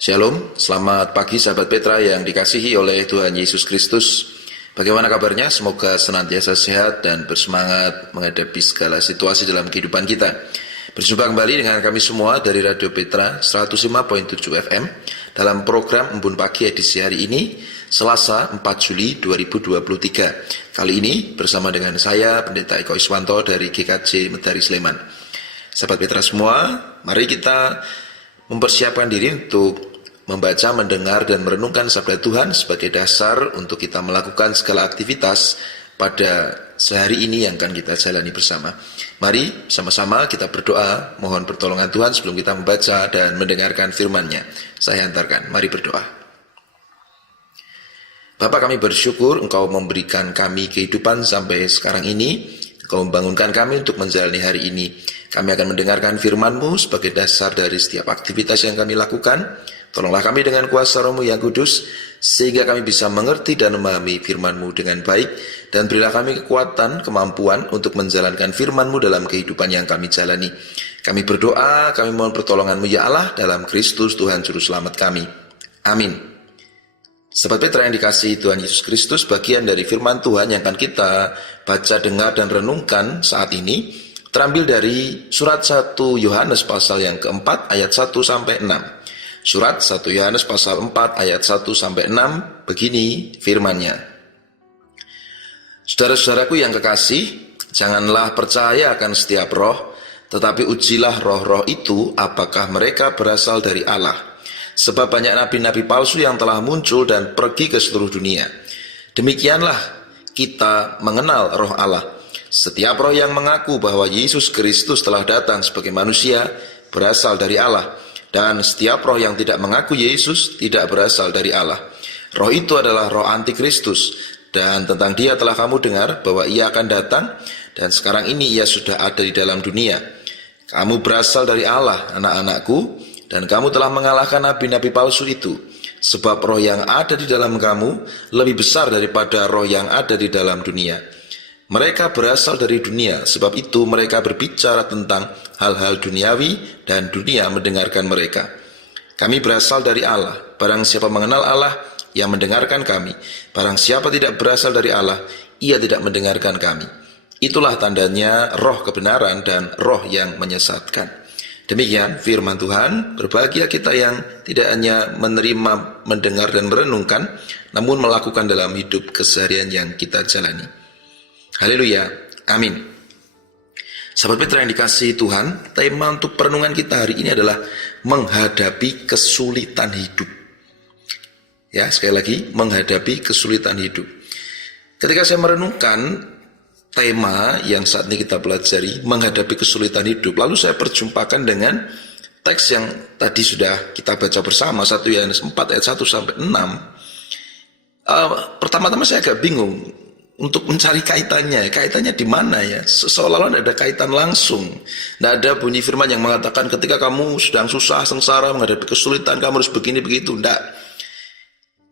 Shalom, selamat pagi sahabat Petra yang dikasihi oleh Tuhan Yesus Kristus. Bagaimana kabarnya? Semoga senantiasa sehat dan bersemangat menghadapi segala situasi dalam kehidupan kita. Berjumpa kembali dengan kami semua dari Radio Petra 105.7 FM dalam program Embun Pagi edisi hari ini, Selasa 4 Juli 2023. Kali ini bersama dengan saya, Pendeta Eko Iswanto dari GKJ Medari Sleman. Sahabat Petra semua, mari kita mempersiapkan diri untuk membaca, mendengar, dan merenungkan sabda Tuhan sebagai dasar untuk kita melakukan segala aktivitas pada sehari ini yang akan kita jalani bersama. Mari sama-sama kita berdoa, mohon pertolongan Tuhan sebelum kita membaca dan mendengarkan firman-Nya. Saya hantarkan, mari berdoa. Bapa, kami bersyukur Engkau memberikan kami kehidupan sampai sekarang ini. Engkau membangunkan kami untuk menjalani hari ini. Kami akan mendengarkan firman-Mu sebagai dasar dari setiap aktivitas yang kami lakukan. Tolonglah kami dengan kuasa Roh-Mu yang kudus, sehingga kami bisa mengerti dan memahami firman-Mu dengan baik, dan berilah kami kekuatan, kemampuan untuk menjalankan firman-Mu dalam kehidupan yang kami jalani. Kami berdoa, kami mohon pertolongan-Mu ya Allah, dalam Kristus Tuhan Juru Selamat kami. Amin. Sahabat Petra yang dikasihi Tuhan Yesus Kristus, bagian dari firman Tuhan yang akan kita baca, dengar, dan renungkan saat ini, terambil dari surat 1 Yohanes pasal yang keempat, ayat 1-6. Surat 1 Yohanes pasal 4 ayat 1-6, begini firman-Nya. Saudara-saudaraku yang kekasih, janganlah percaya akan setiap roh, tetapi ujilah roh-roh itu apakah mereka berasal dari Allah. Sebab banyak nabi-nabi palsu yang telah muncul dan pergi ke seluruh dunia. Demikianlah kita mengenal roh Allah. Setiap roh yang mengaku bahwa Yesus Kristus telah datang sebagai manusia berasal dari Allah. Dan setiap roh yang tidak mengaku Yesus tidak berasal dari Allah. Roh itu adalah roh antikristus, dan tentang dia telah kamu dengar bahwa ia akan datang, dan sekarang ini ia sudah ada di dalam dunia. Kamu berasal dari Allah, anak-anakku, dan kamu telah mengalahkan nabi-nabi palsu itu. Sebab roh yang ada di dalam kamu lebih besar daripada roh yang ada di dalam dunia. Mereka berasal dari dunia, sebab itu mereka berbicara tentang hal-hal duniawi dan dunia mendengarkan mereka. Kami berasal dari Allah, barang siapa mengenal Allah, ia mendengarkan kami. Barang siapa tidak berasal dari Allah, ia tidak mendengarkan kami. Itulah tandanya roh kebenaran dan roh yang menyesatkan. Demikian firman Tuhan. Berbahagia kita yang tidak hanya menerima, mendengar, dan merenungkan, namun melakukan dalam hidup keseharian yang kita jalani. Haleluya, amin. Sahabat Petra yang dikasihi Tuhan, tema untuk perenungan kita hari ini adalah menghadapi kesulitan hidup. Ya, sekali lagi, menghadapi kesulitan hidup. Ketika saya merenungkan tema yang saat ini kita pelajari, menghadapi kesulitan hidup, lalu saya perjumpakan dengan teks yang tadi sudah kita baca bersama, 1 Yohanes 4 ayat 1-6. Pertama-tama saya agak bingung untuk mencari kaitannya di mana ya? Seolah-olah tidak ada kaitan langsung. Tidak ada bunyi firman yang mengatakan ketika kamu sedang susah, sengsara, menghadapi kesulitan, kamu harus begini, begitu. Tidak.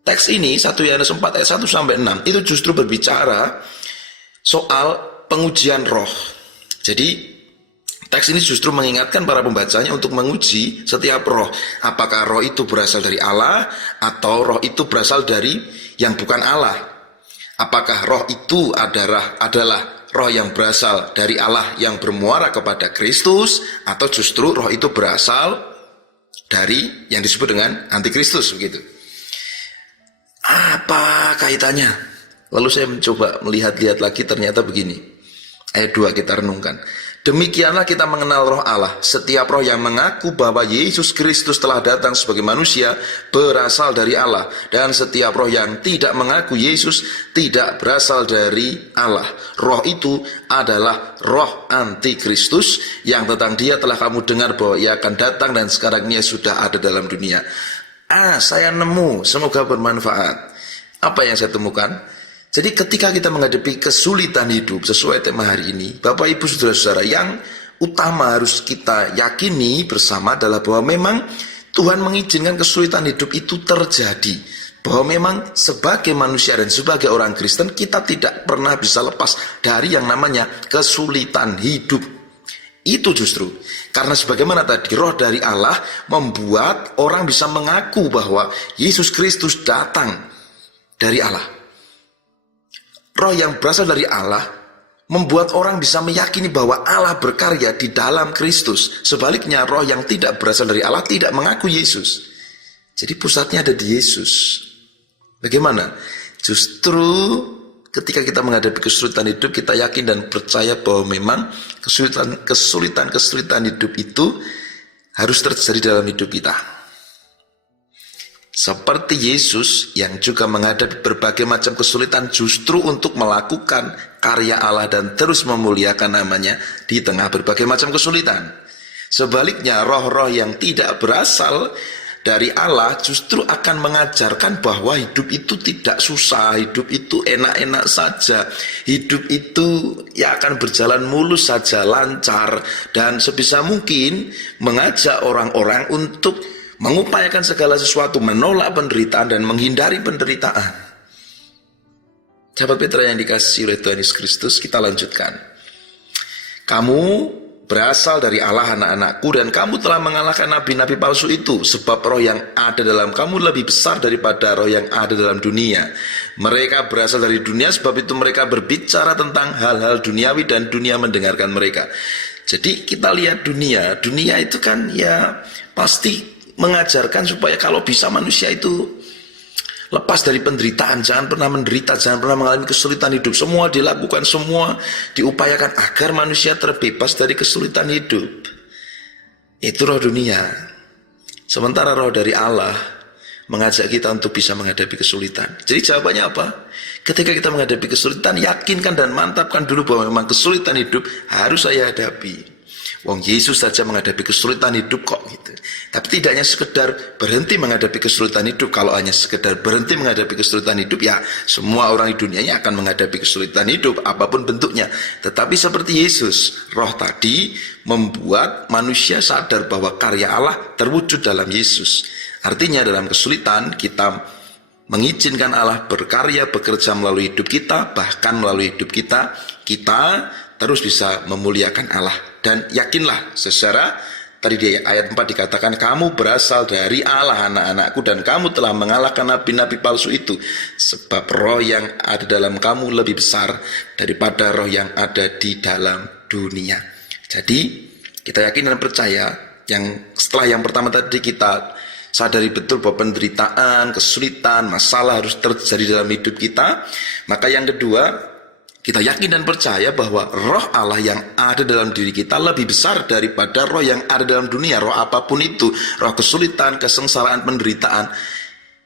Teks ini, 1 Yohanes 4 ayat 1-6, itu justru berbicara soal pengujian roh. Jadi, teks ini justru mengingatkan para pembacanya untuk menguji setiap roh. Apakah roh itu berasal dari Allah, atau roh itu berasal dari yang bukan Allah. Apakah roh itu adalah roh yang berasal dari Allah yang bermuara kepada Kristus, atau justru roh itu berasal dari yang disebut dengan antikristus, begitu. Apa kaitannya? Lalu saya mencoba melihat-lihat lagi, ternyata begini. Ayat 2 kita renungkan. Demikianlah kita mengenal roh Allah. Setiap roh yang mengaku bahwa Yesus Kristus telah datang sebagai manusia berasal dari Allah. Dan setiap roh yang tidak mengaku Yesus tidak berasal dari Allah. Roh itu adalah roh antikristus yang tentang dia telah kamu dengar bahwa ia akan datang dan sekarang ia sudah ada dalam dunia. Saya nemu, semoga bermanfaat. Apa yang saya temukan? Jadi ketika kita menghadapi kesulitan hidup sesuai tema hari ini, Bapak Ibu Saudara-saudara, yang utama harus kita yakini bersama adalah bahwa memang Tuhan mengizinkan kesulitan hidup itu terjadi. Bahwa memang sebagai manusia dan sebagai orang Kristen, kita tidak pernah bisa lepas dari yang namanya kesulitan hidup. Itu justru karena sebagaimana tadi roh dari Allah membuat orang bisa mengaku bahwa Yesus Kristus datang dari Allah. Roh yang berasal dari Allah membuat orang bisa meyakini bahwa Allah berkarya di dalam Kristus. Sebaliknya roh yang tidak berasal dari Allah tidak mengaku Yesus. Jadi pusatnya ada di Yesus. Bagaimana? Justru ketika kita menghadapi kesulitan hidup, kita yakin dan percaya bahwa memang kesulitan hidup itu harus terjadi dalam hidup kita. Seperti Yesus yang juga menghadapi berbagai macam kesulitan justru untuk melakukan karya Allah dan terus memuliakan namanya di tengah berbagai macam kesulitan. Sebaliknya roh-roh yang tidak berasal dari Allah justru akan mengajarkan bahwa hidup itu tidak susah, hidup itu enak-enak saja, hidup itu ya akan berjalan mulus saja, lancar, dan sebisa mungkin mengajak orang-orang untuk mengupayakan segala sesuatu, menolak penderitaan dan menghindari penderitaan. Sahabat Petra yang dikasihi oleh Tuhan Yesus Kristus, kita lanjutkan. Kamu berasal dari Allah, anak-anakku, dan kamu telah mengalahkan nabi-nabi palsu itu, sebab roh yang ada dalam kamu lebih besar daripada roh yang ada dalam dunia. Mereka berasal dari dunia, sebab itu mereka berbicara tentang hal-hal duniawi dan dunia mendengarkan mereka. Jadi kita lihat dunia itu kan ya pasti mengajarkan supaya kalau bisa manusia itu lepas dari penderitaan, jangan pernah menderita, jangan pernah mengalami kesulitan hidup. Semua dilakukan, semua diupayakan agar manusia terbebas dari kesulitan hidup. Itu roh dunia. Sementara roh dari Allah mengajak kita untuk bisa menghadapi kesulitan. Jadi jawabannya apa? Ketika kita menghadapi kesulitan, yakinkan dan mantapkan dulu bahwa memang kesulitan hidup harus saya hadapi. Wong Yesus saja menghadapi kesulitan hidup kok gitu. Tapi tidak hanya sekedar berhenti menghadapi kesulitan hidup. Kalau hanya sekedar berhenti menghadapi kesulitan hidup, ya semua orang di dunia akan menghadapi kesulitan hidup apapun bentuknya. Tetapi seperti Yesus, roh tadi membuat manusia sadar bahwa karya Allah terwujud dalam Yesus. Artinya dalam kesulitan kita mengizinkan Allah berkarya, bekerja melalui hidup kita, bahkan melalui hidup kita terus bisa memuliakan Allah. Dan yakinlah, secara tadi di ayat 4 dikatakan, kamu berasal dari Allah, anak-anakku, dan kamu telah mengalahkan nabi-nabi palsu itu, sebab roh yang ada dalam kamu lebih besar daripada roh yang ada di dalam dunia. Jadi kita yakin dan percaya, yang setelah yang pertama tadi kita sadari betul bahwa penderitaan, kesulitan, masalah harus terjadi dalam hidup kita, maka yang kedua, kita yakin dan percaya bahwa roh Allah yang ada dalam diri kita lebih besar daripada roh yang ada dalam dunia. Roh apapun itu, roh kesulitan, kesengsaraan, penderitaan,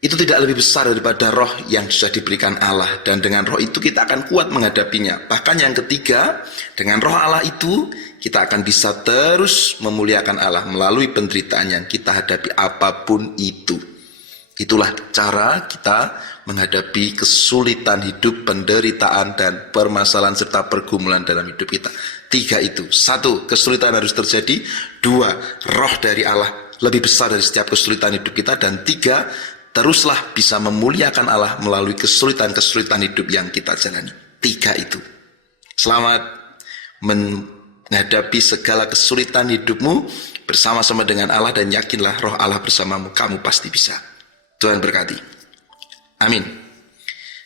itu tidak lebih besar daripada roh yang sudah diberikan Allah. Dan dengan roh itu kita akan kuat menghadapinya. Bahkan yang ketiga, dengan roh Allah itu kita akan bisa terus memuliakan Allah melalui penderitaan yang kita hadapi apapun itu. Itulah cara kita menghadapi kesulitan hidup, penderitaan, dan permasalahan serta pergumulan dalam hidup kita. 3 itu. 1, kesulitan harus terjadi. 2, roh dari Allah lebih besar dari setiap kesulitan hidup kita. Dan 3, teruslah bisa memuliakan Allah melalui kesulitan-kesulitan hidup yang kita jalani. 3 itu. Selamat menghadapi segala kesulitan hidupmu bersama-sama dengan Allah, dan yakinlah roh Allah bersamamu, kamu pasti bisa. Tuhan berkati. Amin.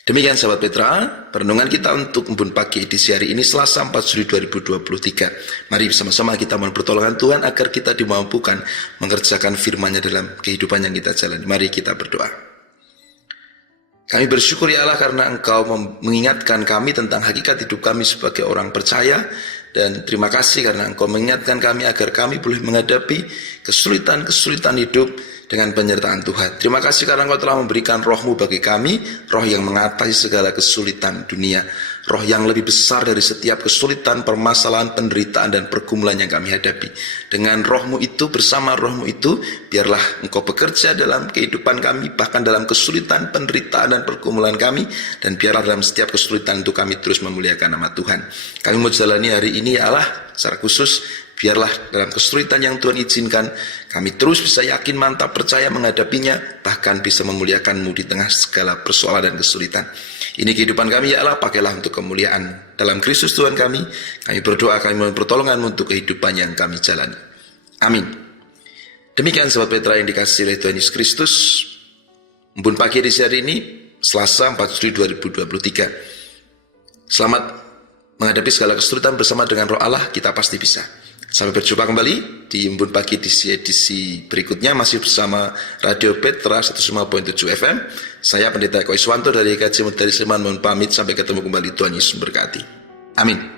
Demikian sahabat Petra, perenungan kita untuk embun pagi edisi hari ini Selasa 4 Juli 2023. Mari bersama-sama kita mohon pertolongan Tuhan agar kita dimampukan mengerjakan firman-Nya dalam kehidupan yang kita jalani. Mari kita berdoa. Kami bersyukur ya Allah karena Engkau mengingatkan kami tentang hakikat hidup kami sebagai orang percaya. Dan terima kasih karena Engkau mengingatkan kami agar kami boleh menghadapi kesulitan-kesulitan hidup dengan penyertaan Tuhan. Terima kasih karena Engkau telah memberikan roh-Mu bagi kami, roh yang mengatasi segala kesulitan dunia, roh yang lebih besar dari setiap kesulitan, permasalahan, penderitaan, dan pergumulan yang kami hadapi. Dengan roh-Mu itu, bersama roh-Mu itu, biarlah Engkau bekerja dalam kehidupan kami, bahkan dalam kesulitan, penderitaan, dan pergumulan kami, dan biarlah dalam setiap kesulitan itu kami terus memuliakan nama Tuhan. Kami mau jalani hari ini ya Allah, secara khusus Biarlah dalam kesulitan yang Tuhan izinkan, kami terus bisa yakin, mantap, percaya menghadapinya, bahkan bisa memuliakan-Mu di tengah segala persoalan dan kesulitan. Ini kehidupan kami, ya Allah, pakailah untuk kemuliaan. Dalam Kristus Tuhan kami berdoa, kami mohon pertolongan-Mu untuk kehidupan yang kami jalani. Amin. Demikian Sobat Petra yang dikasihi oleh Tuhan Yesus Kristus, Embun Pagi edisi hari ini, Selasa 4 Juli 2023. Selamat menghadapi segala kesulitan bersama dengan Roh Allah, kita pasti bisa. Sampai berjumpa kembali di Embun Pagi edisi berikutnya, masih bersama Radio Petra 105.7 FM. Saya Pendeta Eko Iswanto dari GKJ Medari Sleman mohon pamit, sampai ketemu kembali. Tuhan Yesus memberkati. Amin.